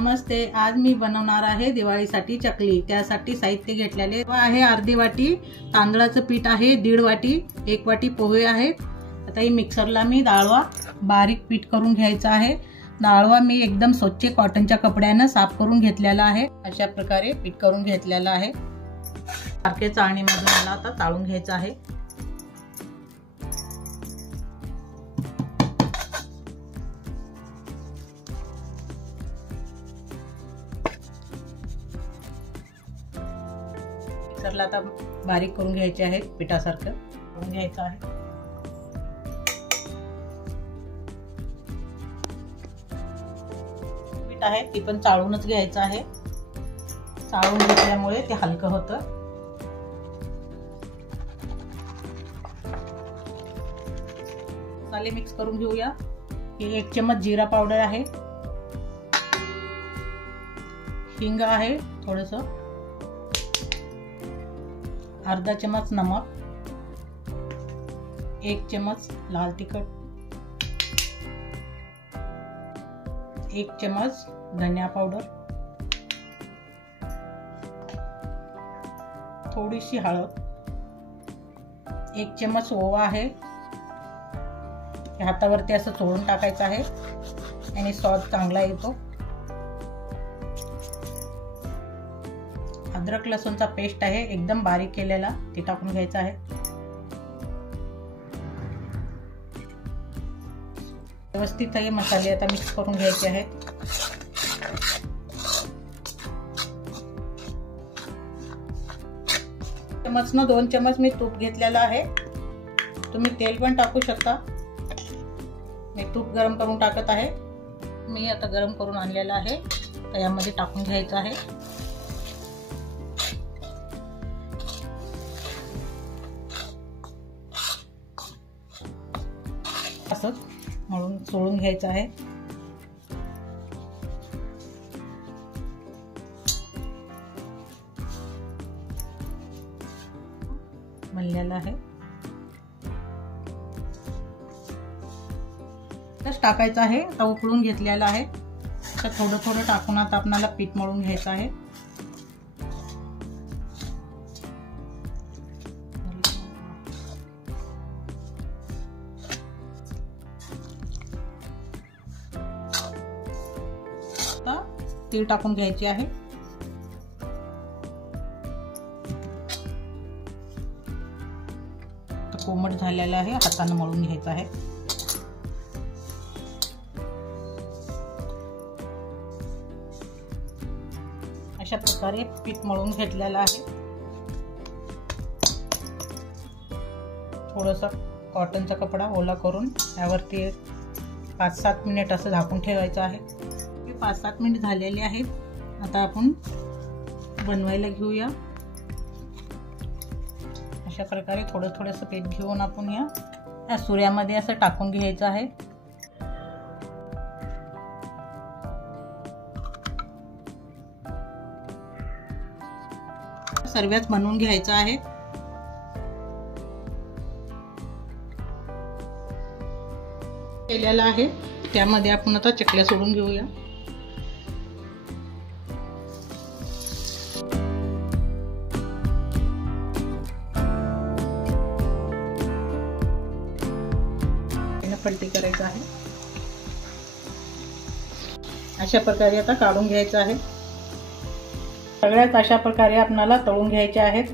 नमस्ते। आज मी बनवणार आहे दिवाळीसाठी चकली। त्यासाठी साहित्य घेतलेले आहे अर्धी वाटी तांदळाचं पीठ आहे, 1.5 वाटी, 1 वाटी पोहे आहेत। आता ही मिक्सरला मी डाळवा बारीक पीठ करून घ्यायचा आहे। डाळवा मी एकदम स्वच्छ कॉटनच्या कपड्याने साफ करून घेतलेला आहे। अशा प्रकारे पीठ करून घेतलेला आहे। सारखे चाळणीमधून मला आता चाळून घ्यायचं आहे। मिक्सरला आता बारीक करून घ्यायचे आहे, पिठासारखं करून घ्यायचं आहे। पीठ आहे ती पण चाळूनच घ्यायचं आहे। चाळून घेतल्यामुळे ते हलकं होतं। मसाले मिक्स करून घेऊया। हे 1 चम्मच जीरा पावडर आहे, हिंग आहे थोडंसं, अर्धा चम्मच नमक, 1 चम्मच लाल तिखट, 1 चम्मच धनिया पावडर, थोडीशी हळद, 1 चम्मच ओवा आहे। हातावरती असं चोळून टाकायचं आहे आणि स्वाद चांगला येतो। अद्रक लसूणचा पेस्ट आहे एकदम बारीक केलेला, ते टाकून घ्यायचा आहे। व्यवस्थित हे मसाले आता मिक्स करून घ्यायचे आहेत। चम्मच न 2 चम्मच मी तूप घेतलेला आहे। तुम्ही तेल पण टाकू शकता। मी तूप गरम करून टाकत आहे। मी आता गरम करून आणलेला आहे, तर यामध्ये टाकून घ्यायचं आहे। असं मळून चोळून घ्यायचं आहे। मळलेलं आहे, टाकायचं आहे। आता उकळून घेतलेला आहे, तर थोडं थोडं टाकून आता आपल्याला पीठ मळून घ्यायचं आहे। आता तीळ टाकून घ्यायचे आहे। कोमट झालेला आहे, हाताने मळून घ्यायचं आहे। अशा प्रकारे पीठ मळून घेतलेलं आहे। थोडंसं कॉटनचा कपडा ओला करून त्यावरती 5-7 मिनिट असं झाकून ठेवायचं आहे। 5-7 मिनिट झालेले आहेत। आता आपण बनवायला घेऊया। अशा प्रकारे थोडं थोडंसं पीठ घेऊन आपण या सुऱ्यामध्ये असं टाकून घ्यायचं आहे। सर्वच बनवून घ्यायचं आहे। केलेला आहे, त्यामध्ये आपण आता चकल्या सोडून घेऊया। पलटी करायचं आहे। अशा प्रकारे आता काढून घ्यायचं आहे। सगळ्याच अशा प्रकारे आपल्याला तळून घ्यायच्या आहेत।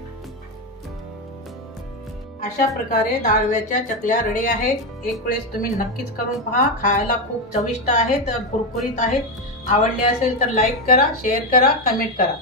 अशा प्रकारे डाळव्याच्या चकल्या रेडी आहेत। एक वेळेस तुम्ही नक्कीच करून पहा, खायला खूप चविष्ट आहेत, कुरकुरीत आहेत। आवडले असेल तर लाईक करा, शेअर करा, कमेंट करा।